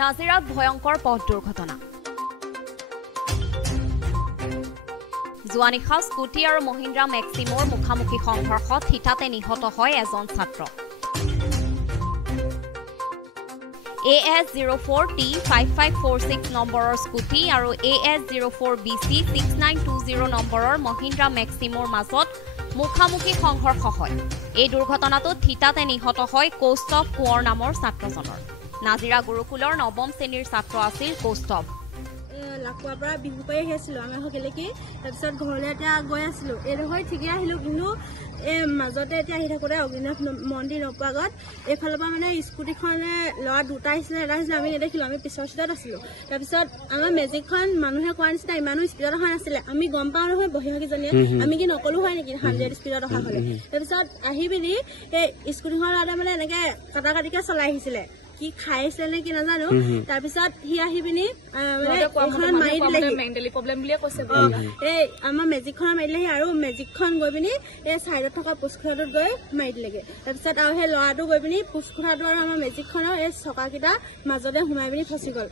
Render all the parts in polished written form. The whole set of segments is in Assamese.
নাজিৰাত ভয়ংকৰ পথ দুৰ্ঘটনা। যোৱা নিশা স্কুটি আৰু মহিন্দ্ৰা মেক্সিমৰ মুখামুখি সংঘৰ্ষত থিতাতে নিহত হয় এজন ছাত্ৰ। AS04T5546 নম্বৰৰ স্কুটি আৰু AS04BC6920 নম্বৰৰ মহিন্দ্ৰা মেক্সিমৰ মাজত মুখামুখি সংঘৰ্ষ হয়। এই দুৰ্ঘটনাটোত থিতাতে নিহত হয় কৌস্তভ কোঁৱৰ নামৰ ছাত্ৰজনৰ। নাজিৰা গুৰুকুলৰ 9ম শ্ৰেণীৰ ছাত্ৰ আছিল কৌস্তভ। লাকুৱাৰ পৰা বিহু পাই আহিছিলোঁ আমি সকলে কি তাৰপিছত ঘৰলৈ এতিয়া গৈ আছিলোঁ এইডোখৰ ঠিকে আহিলোঁ কিন্তু এই মাজতে এতিয়া আহি থাকোঁতে অগ্নিনাথ মন্দিৰ নোপোৱাৰ আগত এইফালৰ পৰা মানে স্কুটিখনে ল'ৰা দুটা আহিছিলে এটা আহিছিলে আমি নেদেখিলোঁ আমি পিছৰ চিটত আছিলোঁ। তাৰপিছত আমাৰ মেজিকখন মানুহে কোৱাৰ নিচিনা ইমানো স্পীডত অহা নাছিলে আমি গম পাওঁ নহয় বহি কেইজনীয়ে আমি কি নকলো হয় নেকি 100 স্পীডত অহা হ'লে। তাৰপিছত আহি পিনি এই স্কুটিখন ল'ৰাটোৱে মানে এনেকৈ কাটা কাটিকৈ চলাই আহিছিলে কি খাইছিলে নে কি নাজানো। তাৰপিছত সি আহি পিনি মাৰি দিলেহি এই আমাৰ মেজিকখন মাৰি দিলেহি আৰু মেজিকখন গৈ পিনি এই চাইডত থকা পোষ্টখোৰাটোত গৈ মাৰি দিলেগে। তাৰপিছত আৰু সেই ল'ৰাটো গৈ পিনি পোষ্টখোৰাটো আৰু আমাৰ মেজিকখনৰ এই চকাকেইটা মাজতে সোমাই পিনি ফচি গ'ল।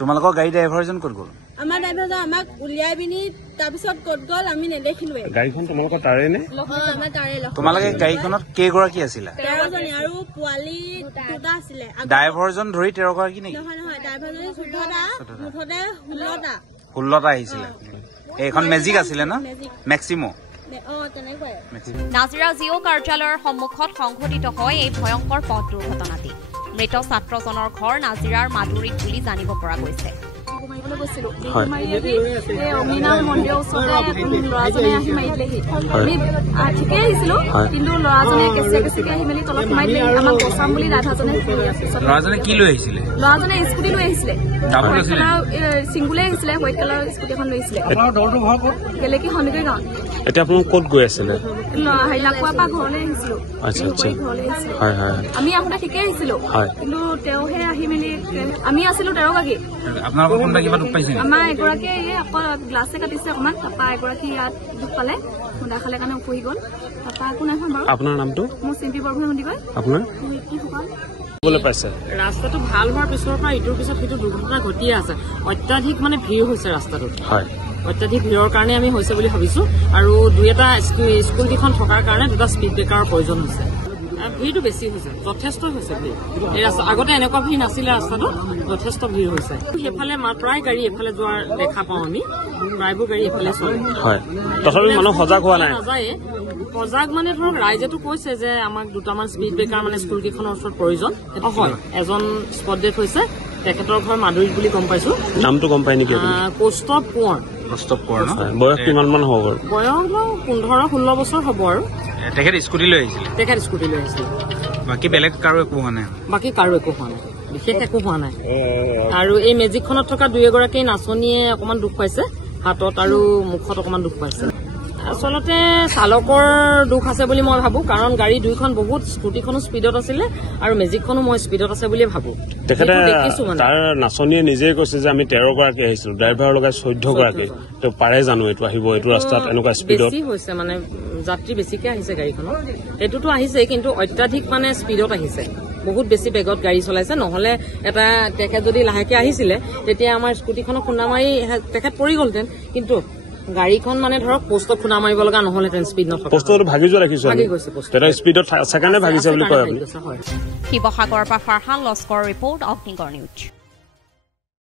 তোমালোকৰ গাড়ী ড্ৰাইভাৰজন ক'ত গ'ল? আমাৰ ড্ৰাইভাৰজন আমাক উলিয়াই পিনি তাৰপিছত ক'ত গ'ল আমি নেদেখিলোৱে। গাড়ীখন তোমালোকৰ তাৰে নে? আমাৰ তাৰে। তোমালোকে গাড়ীখনত কেইগৰাকী আছিলা? 13জনী আৰু পোৱালি দুটা আছিলে। ড্ৰাইভাৰজন ধৰি 13গৰাকী নেকি? নহয় নহয় ড্ৰাইভাৰজনী 14টা মুঠতে 16টা আহিছিলে। এইখন মেজিক আছিলে ন? মেক্সিমো। নাজিৰা জিঅ' কাৰ্যালয়ৰ সন্মুখত সংঘটিত হয় এই ভয়ংকৰ পথ দুৰ্ঘটনাটি। মৃত ছাত্ৰজনৰ ঘৰ নাজিৰাৰ মাদুৰীত বুলি জানিব পৰা গৈছে। অগ্নিনাথ মন্দিৰৰ ওচৰতে ল'ৰাজনে আহি মাৰি দিলেহি। আমি ঠিকেই আহিছিলো কিন্তু ল'ৰাজনে কেঁচিয়া কেঁচিকে আহি মেলি তলত সোমাই দিলেহি। আমাক বচাম বুলি ল'ৰাজনে কি লৈ আহিছিলে? ল'ৰাজনে স্কুটি লৈ আহিছিলে। চিংগুলে আহিছিলে হোৱাইট কালাৰৰ স্কুটি এখন লৈ আহিছিলে। গেলেকী সন্দিকৈ গাঁৱত। এতিয়া আপোনালোক ক'ত গৈ আছিলে? লাকুৱাৰ পৰা ঘৰলৈ আহিছিলো। ঘৰলৈ আহিছিলো আমি আহোঁতে ঠিকেই আহিছিলো কিন্তু তেওঁহে আহি মেলি আমি আছিলো 13গৰাকী। আমাৰ এগৰাকীয়ে অকল গ্লাছে কাটিছে অকণমান তাৰপৰা এগৰাকী ইয়াত দুখ পালে খুন্দা খালে কাৰণে উপহি গ'ল। তাৰপৰা একো নাই বাৰু। আপোনাৰ নামটো? মোৰ চিম্পী বৰভূঞা সন্দিকৈ। আপোনাৰ ৰাস্তাটো ভাল হোৱাৰ পিছৰ পৰা ইটোৰ পিছত সিটো দুৰ্ঘটনা ঘটিয়ে আছে। অত্যাধিক মানে ভিৰ হৈছে ৰাস্তাটোত। অত্যাধিক ভিৰৰ কাৰণে আমি হৈছে বুলি ভাবিছো আৰু দুই এটা স্কুলকেইখন থকাৰ কাৰণে দুটা স্পীড ব্ৰেকাৰৰ প্ৰয়োজন হৈছে। ভিৰটো বেছি হৈছে, যথেষ্ট হৈছে ভিৰ। এই ৰাস্তা আগতে এনেকুৱা ভিৰ নাছিলে, ৰাস্তাটো যথেষ্ট ভিৰ হৈছে। সেইফালে প্ৰায় গাড়ী এইফালে যোৱাৰ দেখা পাওঁ আমি, প্ৰায়বোৰ গাড়ী এইফালে চলে। সজাগ হোৱা নাই নাযায়। সজাগ মানে ধৰক ৰাইজেতো কৈছে যে আমাক দুটামান স্পীড ব্ৰেকাৰ মানে স্কুল কেইখনৰ ওচৰত প্ৰয়োজন। হয় এজন স্পট ডেথ হৈছে, তেখেতৰ ঘৰ মাদুৰীত বুলি গম পাইছো। নামটো গম পাই নেকি? কৌস্তভ কোঁৱৰ। বয়স কিমান মান হ'ব? বয়স 15-16 বছৰ হ'ব আৰু। তেখেত স্কুটি লৈ আহিছিলে? তেখেত স্কুটি লৈ আহিছিলে। বাকী বেলেগ কাৰো একো হোৱা নাই? বাকী কাৰো একো হোৱা নাই, বিশেষ একো হোৱা নাই। আৰু এই মেজিকখনত থকা দুই এগৰাকী নাচনীয়ে অকণমান দুখ পাইছে, হাতত আৰু মুখত অকণমান দুখ পাইছে। আচলতে চালকৰ দুখ আছে বুলি মই ভাবো, কাৰণ গাড়ী দুইখন বহুত, স্কুটিখনো স্পীডত আছিলে আৰু মেজিকখনো মই স্পীডত আছে বুলি ভাবো। তেখেতে তাৰ নাচনীয়ে নিজে কৈছে যে আমি 13গৰাকী আহিছিলো, ড্ৰাইভাৰ লগাই 14গৰাকী। তো পাৰে জানো এইটো আহিব এইটো ৰাস্তাত এনেকুৱা স্পীডত? বেছি হৈছে মানে যাত্ৰী বেছিকে আহিছে গাড়ীখনত। এইটোতো আহিছে কিন্তু অত্যাধিক মানে স্পীডত আহিছে, বহুত বেছি বেগত গাড়ী চলাইছে। নহলে এটা তেখেত যদি লাহেকে আহিছিলে তেতিয়া আমাৰ স্কুটিখনক খুন্দা মাৰি তেখেত পৰি গ'লহেঁতেন, কিন্তু গাড়ীখন মানে ধৰক পোষ্টত খুন্দা মাৰিব লগা নহ'লেহেঁতেন, স্পীড নথকা। পোষ্টটো ভাগি যোৱা দেখিছো, ভাগি গৈছে। স্পীডত আছে কাৰণে ভাগিছে বুলি কয় আপুনি। শিৱসাগৰৰ পৰা ফাৰহান লস্কৰ ৰিপৰ্ট, অগ্নিগড় নিউজ।